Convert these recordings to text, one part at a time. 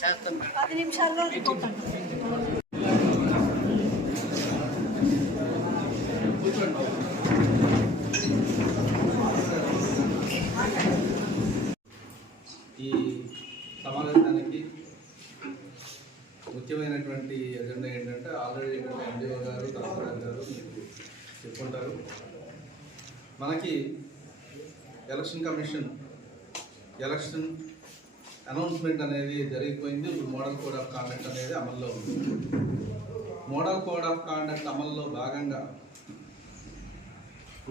పది నిమిషాల్లో రిపోర్ట్ ఈ సమావేశానికి ముఖ్యమైనటువంటి ఎజెండా ఏంటంటే ఆల్రెడీ ఇక్కడ ఎండిఓ గారు తహసీల్దార్ గారు చెప్పుకుంటారు. మనకి ఎలక్షన్ కమిషన్ ఎలక్షన్ అనౌన్స్మెంట్ అనేది జరిగిపోయింది. ఇప్పుడు మోడల్ కోడ్ ఆఫ్ కాండక్ట్ అనేది అమల్లో ఉంది. మోడల్ కోడ్ ఆఫ్ కాండక్ట్ అమల్లో భాగంగా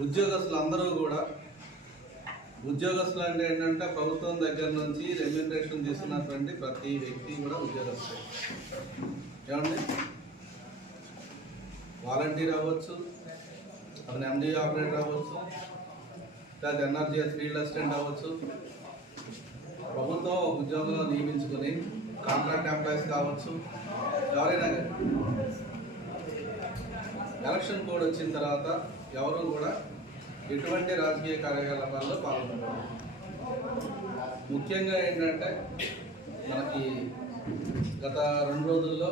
ఉద్యోగస్తులందరూ కూడా ఉద్యోగస్తులు అంటే ఏంటంటే ప్రభుత్వం దగ్గర నుంచి రెమ్యూనరేషన్ తీసుకున్నటువంటి ప్రతి వ్యక్తి కూడా ఉద్యోగస్తులే ఏమండి? వాలంటీర్ అవ్వచ్చు అతను ఎండి ఆపరేటర్ అవ్వచ్చు లేదా ఎన్ఆర్జీఎస్ ఫీల్డ్ అసిస్టెంట్ అవ్వచ్చు ప్రభుత్వం ఉద్యోగులను నియమించుకొని కాంట్రాక్ట్ ఎంప్లాయీస్ కావచ్చు. ఎవరైనా ఎలక్షన్ కోడ్ వచ్చిన తర్వాత ఎవరు కూడా ఎటువంటి రాజకీయ కార్యకలాపాల్లో పాల్గొంటారు ముఖ్యంగా ఏంటంటే మనకి గత రెండు రోజుల్లో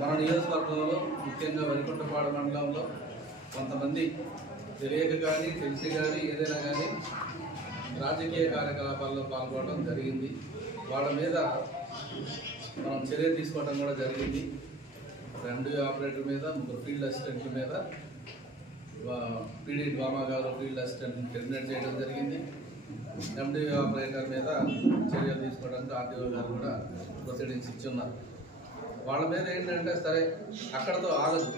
మన నియోజకవర్గంలో ముఖ్యంగా వరికుంటపాడు మండలంలో కొంతమంది తెలియక కానీ తెలిసి కానీ ఏదైనా కానీ రాజకీయ కార్యకలాపాల్లో పాల్గొనడం జరిగింది. వాళ్ళ మీద మనం చర్య తీసుకోవడం కూడా జరిగింది. రెండు ఆపరేటర్ మీద ముగ్గురు ఫీల్డ్ అసిస్టెంట్ల మీద పీడీ డ్వామా గారు ఫీల్డ్ అసిస్టెంట్ టెర్మినేట్ చేయడం జరిగింది. ఎండి ఆపరేటర్ మీద చర్యలు తీసుకోవడానికి ఆర్టీఓ గారు కూడా ప్రొసీడింగ్స్ ఇచ్చి ఉన్నారు వాళ్ళ మీద ఏంటంటే సరే అక్కడతో ఆగదు.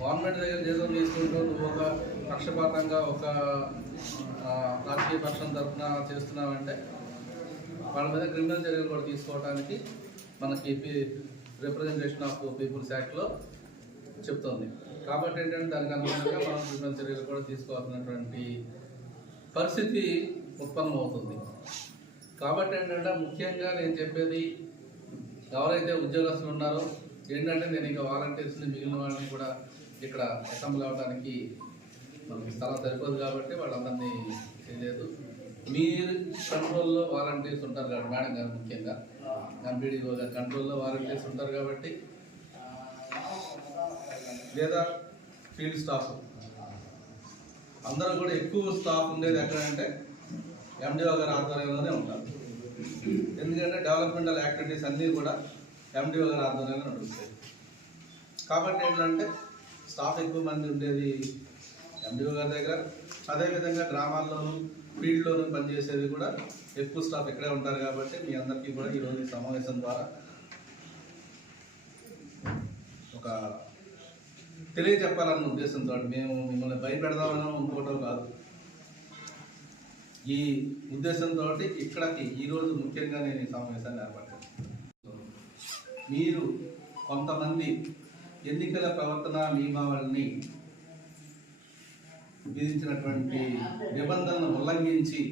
గవర్నమెంట్ దగ్గర జీతం తీసుకుంటూ ఒక పక్షపాతంగా ఒక రాజకీయ పక్షం తరఫున చేస్తున్నామంటే వాళ్ళ మీద క్రిమినల్ చర్యలు కూడా తీసుకోవడానికి మనకి రిప్రజెంటేషన్ ఆఫ్ పీపుల్స్ యాక్ట్లో చెప్తోంది. కాబట్టి ఏంటంటే దానికి అనుగుణంగా మనం క్రిమినల్ చర్యలు కూడా తీసుకోవాల్సినటువంటి పరిస్థితి ఉత్పన్నమవుతుంది. కాబట్టి ఏంటంటే ముఖ్యంగా నేను చెప్పేది ఎవరైతే ఉద్యోగస్తులు ఉన్నారో ఏంటంటే నేను ఇంకా వాలంటీర్స్ని మిగిలిన వాళ్ళని కూడా ఇక్కడ అసెంబ్లీ అవడానికి మనకి స్థలం సరిపోదు కాబట్టి వాళ్ళందరినీ చేయలేదు. మీరు కంట్రోల్లో వాలంటీర్స్ ఉంటారు కాబట్టి మేడం గారు ముఖ్యంగా. ఎంపీడీఓ గారు కంట్రోల్లో వాలంటీర్స్ ఉంటారు కాబట్టి. లేదా ఫీల్డ్ స్టాఫ్ అందరూ కూడా ఎక్కువ స్టాఫ్ ఉండేది ఎక్కడంటే ఎండిఓ గారి ఆధ్వర్యంలోనే ఉంటారు. ఎందుకంటే డెవలప్మెంటల్ యాక్టివిటీస్ అన్నీ కూడా ఎండిఓ గారి ఆధ్వర్యంలో నడుస్తాయి. కాబట్టి ఏంటంటే స్టాఫ్ ఎక్కువ మంది ఉండేది ఎండిఓ గారి దగ్గర. అదేవిధంగా గ్రామాల్లోనూ ఫీల్డ్లోనూ పనిచేసేది కూడా ఎక్కువ స్టాఫ్ ఇక్కడే ఉంటారు కాబట్టి మీ అందరికీ కూడా ఈరోజు ఈ సమావేశం ద్వారా ఒక తెలియజెప్పాలన్న ఉద్దేశంతో మేము మిమ్మల్ని భయపెడదామనో ఇంకోటో కాదు. ఈ ఉద్దేశంతో ఇక్కడికి ఈరోజు ముఖ్యంగా నేను ఈ సమావేశాన్ని ఏర్పడ్డాను మీరు కొంతమంది ఎన్నికల ప్రవర్తన నియమావళిని విధించినటువంటి నిబంధనలను ఉల్లంఘించి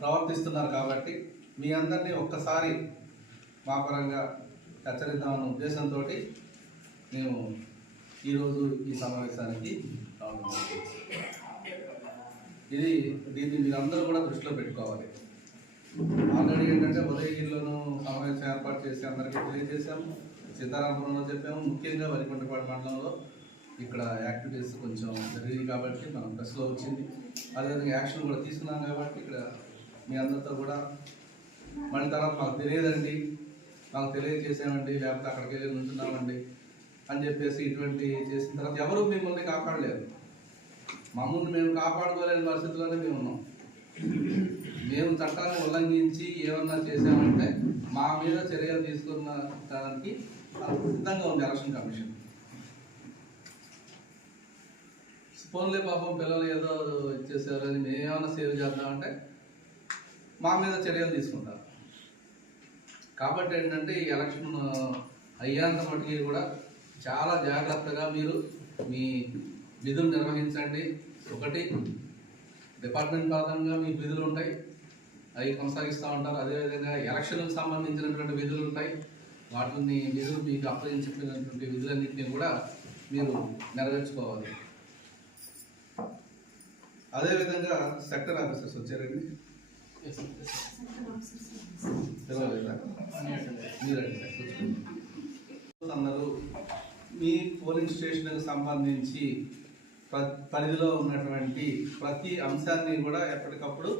ప్రవర్తిస్తున్నారు కాబట్టి మీ అందరినీ ఒక్కసారి మా పరంగా హెచ్చరిద్దామన్న ఉద్దేశంతో మేము ఈరోజు ఈ సమావేశానికి రావడం ఇది దీన్ని మీరందరూ కూడా దృష్టిలో పెట్టుకోవాలి. ఆల్రెడీ ఏంటంటే ఉదయగిరిలోనూ సమావేశం ఏర్పాటు చేసి అందరికీ తెలియజేశాము. సీతారామపురంలో చెప్పాము. ముఖ్యంగా వరికుంటపాడు మండలంలో ఇక్కడ యాక్టివిటీస్ కొంచెం జరిగింది కాబట్టి మనం ప్రెస్లో వచ్చింది. అదేవిధంగా యాక్షన్ కూడా తీసుకున్నాం కాబట్టి ఇక్కడ మీ అందరితో కూడా మళ్ళీ తర్వాత మాకు తెలియదండి. మాకు తెలియజేసామండి. లేకపోతే అక్కడికి వెళ్ళి నుంచున్నామండి అని చెప్పేసి ఇటువంటి చేసిన తర్వాత ఎవరు మిమ్మల్ని కాపాడలేరు మమ్మల్ని మేము కాపాడుకోలేని పరిస్థితుల్లోనే మేము ఉన్నాం. మేము చట్టాన్ని ఉల్లంఘించి ఏమన్నా చేసామంటే మా మీద చర్యలు తీసుకున్న దానికి సిద్ధంగా ఉంది ఎలక్షన్ కమిషన్. ఫోన్లే పాపం పిల్లలు ఏదో ఇచ్చేసారు అని మేమేమన్నా సేవ్ చేద్దామంటే మా మీద చర్యలు తీసుకుంటారు. కాబట్టి ఏంటంటే ఈ ఎలక్షన్ అయ్యేంత మటుకి కూడా చాలా జాగ్రత్తగా మీరు మీ విధులు నిర్వహించండి. ఒకటి డిపార్ట్మెంట్ పరంగా మీ విధులు ఉంటాయి. అవి కొనసాగిస్తూ ఉంటారు. అదేవిధంగా ఎలక్షన్కి సంబంధించినటువంటి విధులు ఉంటాయి. వాటిని విధులు మీకు అప్పగించినటువంటి విధులన్నింటినీ కూడా మీరు నెరవేర్చుకోవాలి. అదేవిధంగా సెక్టర్ ఆఫీసర్స్ వచ్చారండి. అందరూ మీ పోలింగ్ స్టేషన్కి సంబంధించి ప్ర- పరిధిలో ఉన్నటువంటి ప్రతి అంశాన్ని కూడా ఎప్పటికప్పుడు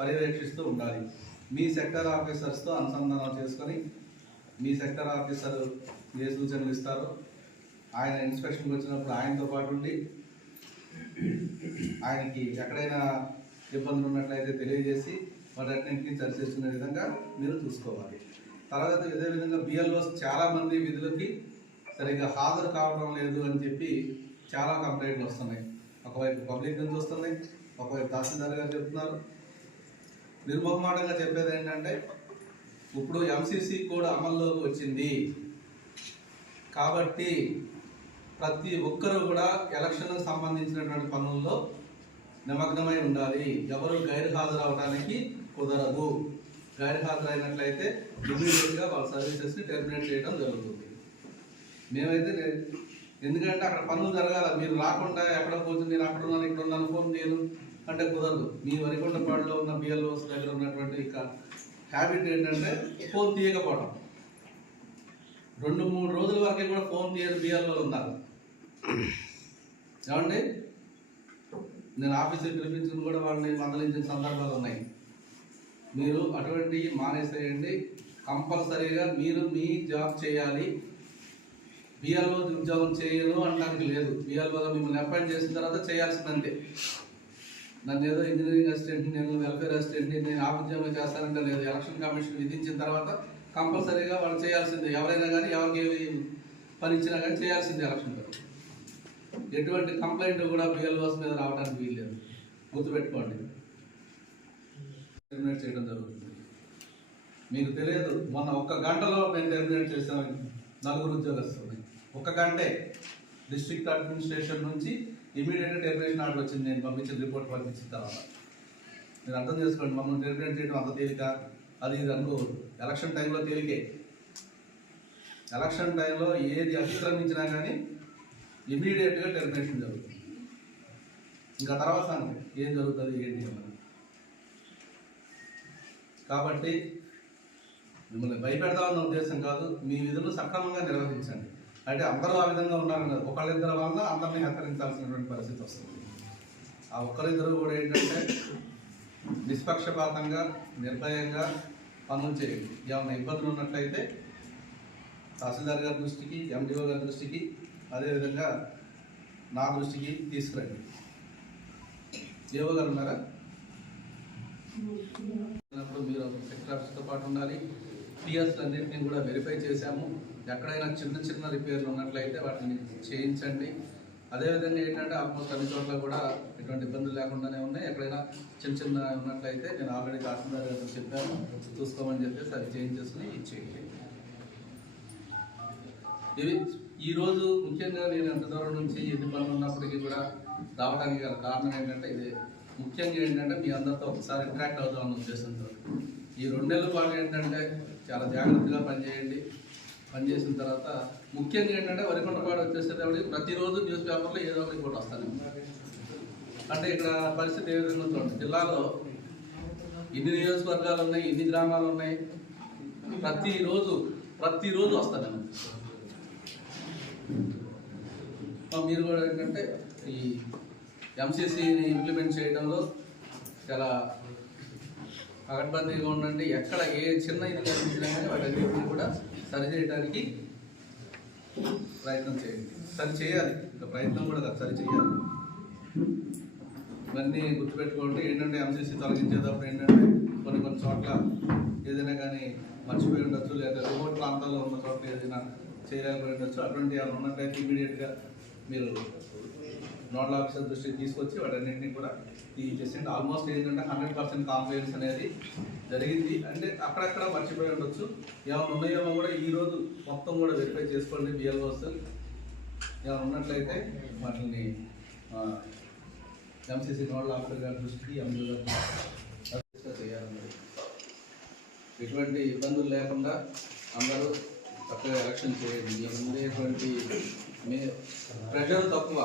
పర్యవేక్షిస్తూ ఉండాలి. మీ సెక్టర్ ఆఫీసర్స్తో అనుసంధానం చేసుకొని మీ సెక్టర్ ఆఫీసర్ ఏ సూచనలు ఇస్తారో ఆయన ఇన్స్పెక్షన్కి వచ్చినప్పుడు ఆయనతో పాటు ఉండి ఆయనకి ఎక్కడైనా ఇబ్బందులు ఉన్నట్లయితే తెలియజేసి వాటన్నింటినీ సరిచేసుకునే విధంగా మీరు చూసుకోవాలి. తర్వాత ఇదే విధంగా బిఎల్ఓస్ చాలామంది విధులకి సరిగ్గా హాజరు కావడం లేదు అని చెప్పి చాలా కంప్లైంట్లు వస్తున్నాయి. ఒకవైపు పబ్లిక్ నుంచి వస్తున్నాయి ఒకవైపు తహసీల్దార్ గారు చెప్తున్నారు. నిర్మోహమాటంగా చెప్పేది ఏంటంటే ఇప్పుడు ఎంసీసీ కూడా అమల్లోకి వచ్చింది. కాబట్టి ప్రతి ఒక్కరూ కూడా ఎలక్షన్కు సంబంధించినటువంటి పనుల్లో నిమగ్నమై ఉండాలి. ఎవరు గైర్ హాజరు అవడానికి కుదరదు. గైర్ హాజరైనట్లయితే ఇమీడియట్గా వాళ్ళ సర్వీసెస్ని టెర్మినేట్ చేయడం జరుగుతుంది. మేమైతే ఎందుకంటే అక్కడ పనులు జరగాల. మీరు రాకుండా ఎక్కడ పోతుంది నేను అక్కడ ఉన్నాను ఇక్కడ ఉన్నాను ఫోన్ నేను అంటే కుదరదు. మీ వరికొండపాడులో ఉన్న బిఎల్ఓస్ దగ్గర ఉన్నటువంటి ఇక హ్యాబిట్ ఏంటంటే ఫోన్ తీయకపోవడం రెండు మూడు రోజుల వరకే కూడా ఫోన్ తీయని బిఎల్ఓలు ఉన్నారు. ఏమండి? నేను ఆఫీస్కి పిలిపించుకుని కూడా వాళ్ళని మందలించిన సందర్భాలు ఉన్నాయి. మీరు అటువంటివి మానేసేయండి. కంపల్సరీగా మీరు మీ జాబ్ చేయాలి. బిఎల్ఓ ఉద్యోగం చేయను అనడానికి లేదు. బిఎల్ఓగా మిమ్మల్ని అపాయింట్ చేసిన తర్వాత చేయాల్సిందంతే. నన్ను ఏదో ఇంజనీరింగ్ అసిస్టెంట్ నేను వెల్ఫేర్ అసిస్టెంట్ నేను ఆ ఉద్యోగం చేస్తానంటే లేదు. ఎలక్షన్ కమిషన్ విధించిన తర్వాత కంపల్సరీగా వాళ్ళు చేయాల్సిందే. ఎవరైనా కానీ ఎవరికి ఏమి పని ఇచ్చినా కానీ చేయాల్సిందే ఎలక్షన్ కమిషన్ ఎటువంటి కంప్లైంట్ కూడా బిఎల్ఓస్ మీద రావడానికి వీల్లేదు. గుర్తుపెట్టుకోండి. టెర్మినేట్ చేయడం జరుగుతుంది. మీకు తెలియదు మొన్న ఒక్క గంటలో మేము టెర్మినేట్ చేసాం నలుగురు ఉద్యోగస్తుల్ని ఒక్క గంటే డిస్ట్రిక్ట్ అడ్మినిస్ట్రేషన్ నుంచి ఇమీడియట్గా టెర్మినేషన్ ఆర్డర్ వచ్చింది. నేను పంపించిన రిపోర్ట్ పంపించిన తర్వాత. మీరు అర్థం చేసుకోండి మమ్మల్ని టెర్మినేట్ చేయడం అంత తేలిక? అది ఇది ఎలక్షన్ టైంలో తేలికే. ఎలక్షన్ టైంలో ఏది అతిక్రమించినా కానీ ఇమీడియట్గా టెర్మినేషన్ జరుగుతుంది. ఇంకా తర్వాత సంగతి ఏం జరుగుతుంది ఏంటి అని కాబట్టి మిమ్మల్ని భయపెడదామన్న ఉద్దేశం కాదు మీ విధులు సక్రమంగా నిర్వహించండి. అంటే అందరూ ఆ విధంగా ఉన్నారని కాదు ఒకళ్ళిద్దరి వల్ల అందరినీ హెచ్చరించాల్సినటువంటి పరిస్థితి వస్తుంది. ఆ ఒక్కరిద్దరు కూడా ఏంటంటే నిష్పక్షపాతంగా నిర్భయంగా పనులు చేయండి. ఏమైనా ఇబ్బందులు ఉన్నట్లయితే తహసీల్దార్ గారి దృష్టికి ఎండిఓ గారి దృష్టికి అదేవిధంగా నా దృష్టికి తీసుకురండి. ఏవో గారు ఉన్నారా మీరు సెక్టర్ ఆఫీస్తో పాటు ఉండాలి. పిఎస్ అన్నింటినీ కూడా వెరిఫై చేశాము. ఎక్కడైనా చిన్న చిన్న రిపేర్లు ఉన్నట్లయితే వాటిని చేయించండి. అదేవిధంగా ఏంటంటే ఆల్మోస్ట్ అన్ని చోట్ల కూడా ఎటువంటి ఇబ్బందులు లేకుండానే ఉన్నాయి. ఎక్కడైనా చిన్న చిన్న ఉన్నట్లయితే నేను ఆల్రెడీ తహసీల్దార్ చెప్పాను. చూసుకోమని చెప్పేసి అది చేంజ్ చేసుకుని ఇచ్చేయండి. ఇవి ఈరోజు ముఖ్యంగా నేను ఎంత దూరం నుంచి ఎన్ని పనులు ఉన్నప్పటికీ కూడా రావడానికి గల కారణం ఏంటంటే ఇది. ముఖ్యంగా ఏంటంటే మీ అందరితో ఒకసారి ఇంట్రాక్ట్ అవుతామన్న ఉద్దేశంతో. ఈ రెండు నెలల పాటు ఏంటంటే చాలా జాగ్రత్తగా పనిచేయండి. పనిచేసిన తర్వాత ముఖ్యంగా ఏంటంటే వరికొండపాడు వచ్చేసేటప్పటికి ప్రతిరోజు న్యూస్ పేపర్లో ఏదో ఒకటి కూడా వస్తాను. అంటే ఇక్కడ పరిస్థితి ఏ విధంగా చూడండి. జిల్లాలో ఇన్ని నియోజకవర్గాలు ఉన్నాయి ఇన్ని గ్రామాలు ఉన్నాయి. ప్రతిరోజు ప్రతిరోజు వస్తాను మీరు కూడా ఏంటంటే ఈ ఎంసీసీని ఇంప్లిమెంట్ చేయడంలో చాలా పకడ్బందీగా ఉండండి. ఎక్కడ ఏ చిన్న ఇది కనిపించినా కానీ వాటన్నిటిని కూడా సరి చేయడానికి ప్రయత్నం చేయండి. సరి చేయాలి. ఇంకా ప్రయత్నం కూడా కాదు సరి చేయాలి. ఇవన్నీ గుర్తుపెట్టుకోండి. ఏంటంటే ఎంసీసీ తొలగించేటప్పుడు ఏంటంటే కొన్ని కొన్ని చోట్ల ఏదైనా కానీ మర్చిపోయి ఉండొచ్చు లేదా రిమోట్ ప్రాంతాల్లో ఉన్న చోట్ల ఏదైనా చేయలేకపోయి ఉండొచ్చు అటువంటి ఏమైనా ఉన్నట్లయితే ఇమీడియట్గా మీరు నోడల్ ఆఫీసర్ దృష్టికి తీసుకొచ్చి వాటన్నింటినీ కూడా ఈ చేసేయండి. ఆల్మోస్ట్ ఏంటంటే హండ్రెడ్ పర్సెంట్ కాంప్లైంట్స్ అనేది జరిగింది. అంటే అక్కడక్కడ మర్చిపోయి ఉండొచ్చు. ఏమైనా ఉన్నాయేమో కూడా ఈరోజు మొత్తం కూడా వెరిఫై చేసుకోండి బిఎల్ఓస్ ఏమైనా ఉన్నట్లయితే వాటిని ఎంసీసీ నోడల్ ఆఫీసర్ గారి దృష్టికి ఎంపీ గారి చేయాలన్నది ఎటువంటి ఇబ్బందులు లేకుండా అందరూ చక్కగా ఎలక్షన్ చేయండి. మీకు ఉండేటువంటి మే ప్రెషర్ తక్కువ.